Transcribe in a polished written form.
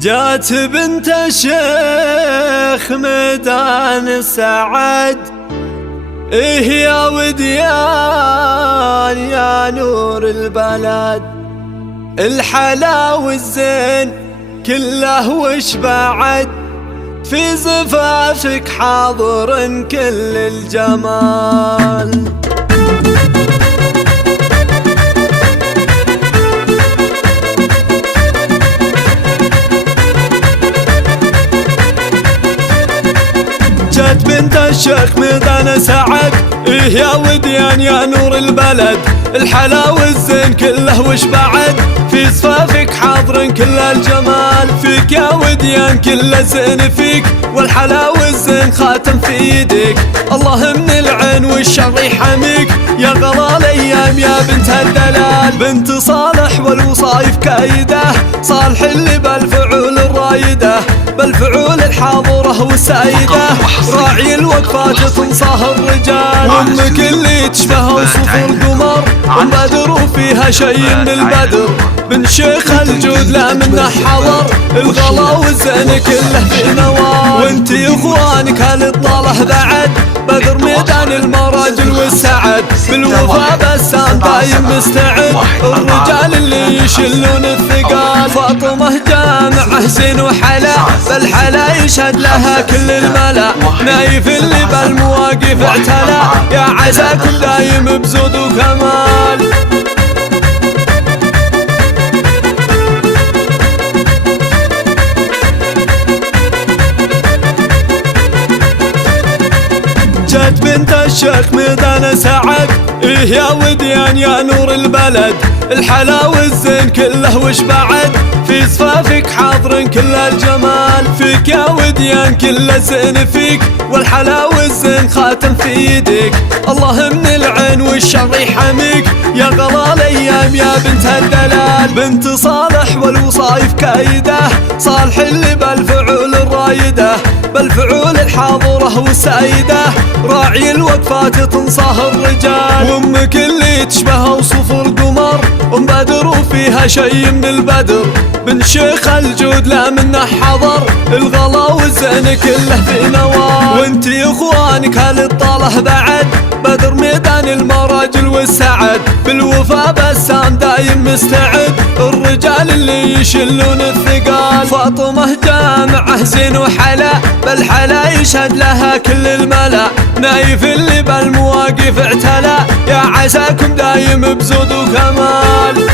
جات بنت الشيخ ميدان السعد، إيه يا وديان يا نور البلد، الحلا والزين كله وش بعد، في زفافك حاضر كل الجمال. جات بنت الشيخ ميدان سعد، إيه يا وديان يا نور البلد، الحلا والزين كله وش بعد، في صفافك حاضر كل الجمال، فيك يا وديان كل الزين فيك، والحلا والزين خاتم في يديك، الله من العين والشر يحميك، يا غلا الايام يا بنت الدلال، بنت صالح والوصايف كايده، صالح اللي بالفعول الرايده، بالفعول الحاضره والسايده، راعي الوقفات تنصاه الرجال، امك اللي تشبه وصفر قمر، ام بدر وفيها شي من البدر، بن شيخ الجود لا منه حضر، الغلا والزين كله في نوال، وانتي اخوانك هالطاله بعد، بدر ميدان المراجل والسعد، بالوفا بسام دايم مستعد، الرجال اللي يشلون الثقال، فاطمه جامع حسين وحلا، بالحلا يشهد لها كل الملا، نايف اللي بالمواقف اعتلى، يا عساكم دايم بزود وكمال. جات بنت الشيخ ميدان سعد، إيه يا وديان يا نور البلد، الحلا والزين كله وش بعد، في صفافك حاضر كل الجمال، فيك يا وديان كل الزين فيك، والحلا والزين خاتم في يديك، الله من العين والشر يحميك، يا غلا الايام يا بنت الدلال، بنت صالح والوصايف كايده، صالح اللي بالفعول الرايده، بالفعول الحاضره والسايده، راعي الوقفات تنصاه الرجال، وامك اللي تشبه وصفر قمر، ام بدر وفيها شي من البدر، بن شيخ الجود لا منه حضر، الغلا والزين كله في نوال، وانتي اخوانك هالطاله بعد، بدر ميدان المراجل والسعد، بالوفا بسام دايم مستعد، الرجال اللي يشلون الثقال، فاطمه جامع حسين وحلا، بالحلا يشهد لها كل الملا، نايف اللي بالمواقف اعتلى، يا عساكم دايم بزود وكمال.